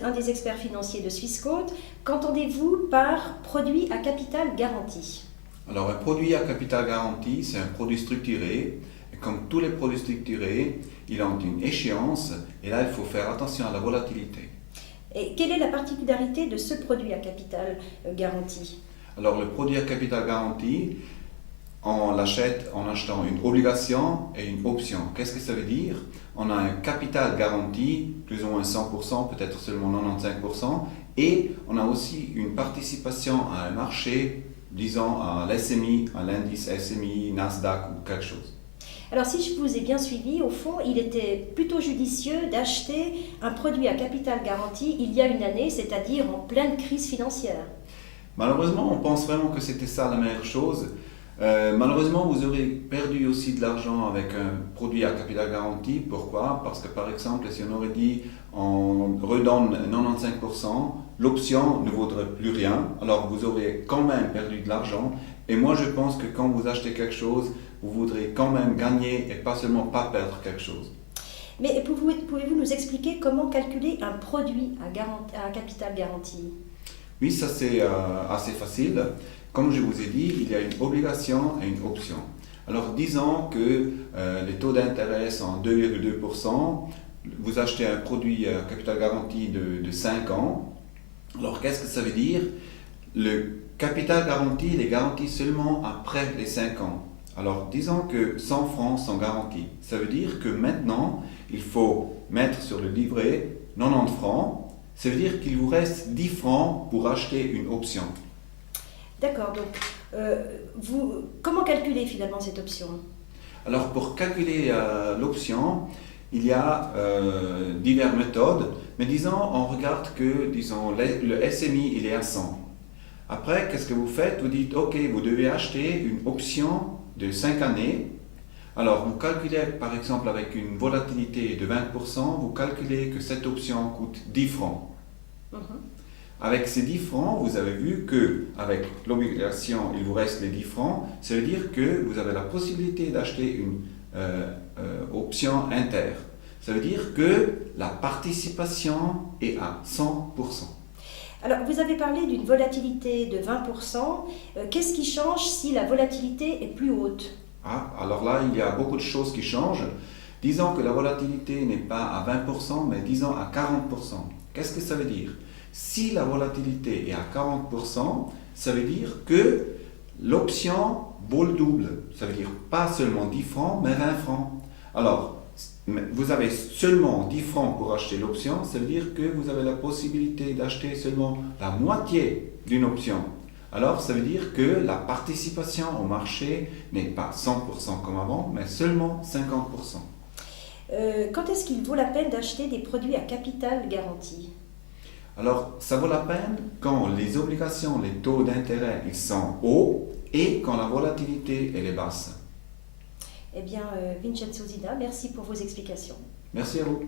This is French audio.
êtes un des experts financiers de Swissquote. Qu'entendez-vous par produit à capital garanti? Alors, un produit à capital garanti, c'est un produit structuré. Et comme tous les produits structurés, il a une échéance. Et là, il faut faire attention à la volatilité. Et quelle est la particularité de ce produit à capital garanti? Alors, le produit à capital garanti, on l'achète en achetant une obligation et une option. Qu'est-ce que ça veut dire? On a un capital garanti, plus ou moins 100%, peut-être seulement 95%, et on a aussi une participation à un marché, disons à l'SMI, à l'indice SMI, Nasdaq ou quelque chose. Alors si je vous ai bien suivi, au fond, il était plutôt judicieux d'acheter un produit à capital garanti il y a une année, c'est-à-dire en pleine crise financière. Malheureusement, on pense vraiment que c'était ça la meilleure chose. Malheureusement, vous aurez perdu aussi de l'argent avec un produit à capital garanti. Pourquoi? Parce que par exemple, si on aurait dit on redonne 95%, l'option ne vaudrait plus rien. Alors vous aurez quand même perdu de l'argent. Et moi, je pense que quand vous achetez quelque chose, vous voudrez quand même gagner et pas seulement pas perdre quelque chose. Mais pouvez-vous nous expliquer comment calculer un produit à capital garanti? Oui, ça c'est assez facile. Comme je vous ai dit, il y a une obligation et une option. Alors disons que les taux d'intérêt sont 2,2%, vous achetez un produit à capital garanti de 5 ans. Alors qu'est-ce que ça veut dire? Le capital garanti, il est garanti seulement après les 5 ans. Alors disons que 100 francs sont garantis. Ça veut dire que maintenant, il faut mettre sur le livret 90 francs. Ça veut dire qu'il vous reste 10 francs pour acheter une option. D'accord, donc comment calculer finalement cette option? Alors pour calculer l'option, il y a diverses méthodes, mais disons on regarde que disons, le SMI il est à 100. Après, qu'est-ce que vous faites? Vous dites ok, vous devez acheter une option de 5 années. Alors vous calculez par exemple avec une volatilité de 20%, vous calculez que cette option coûte 10 francs. Avec ces 10 francs, vous avez vu qu'avec l'obligation, il vous reste les 10 francs. Ça veut dire que vous avez la possibilité d'acheter une option inter. Ça veut dire que la participation est à 100%. Alors, vous avez parlé d'une volatilité de 20%. Qu'est-ce qui change si la volatilité est plus haute? Alors là, il y a beaucoup de choses qui changent. Disons que la volatilité n'est pas à 20%, mais disons à 40%. Qu'est-ce que ça veut dire? Si la volatilité est à 40%, ça veut dire que l'option vaut le double. Ça veut dire pas seulement 10 francs, mais 20 francs. Alors, vous avez seulement 10 francs pour acheter l'option, ça veut dire que vous avez la possibilité d'acheter seulement la moitié d'une option. Alors, ça veut dire que la participation au marché n'est pas 100% comme avant, mais seulement 50%. Quand est-ce qu'il vaut la peine d'acheter des produits à capital garanti? Alors, ça vaut la peine quand les obligations, les taux d'intérêt, ils sont hauts et quand la volatilité, elle est basse. Eh bien, Vincenzo Zina, merci pour vos explications. Merci à vous.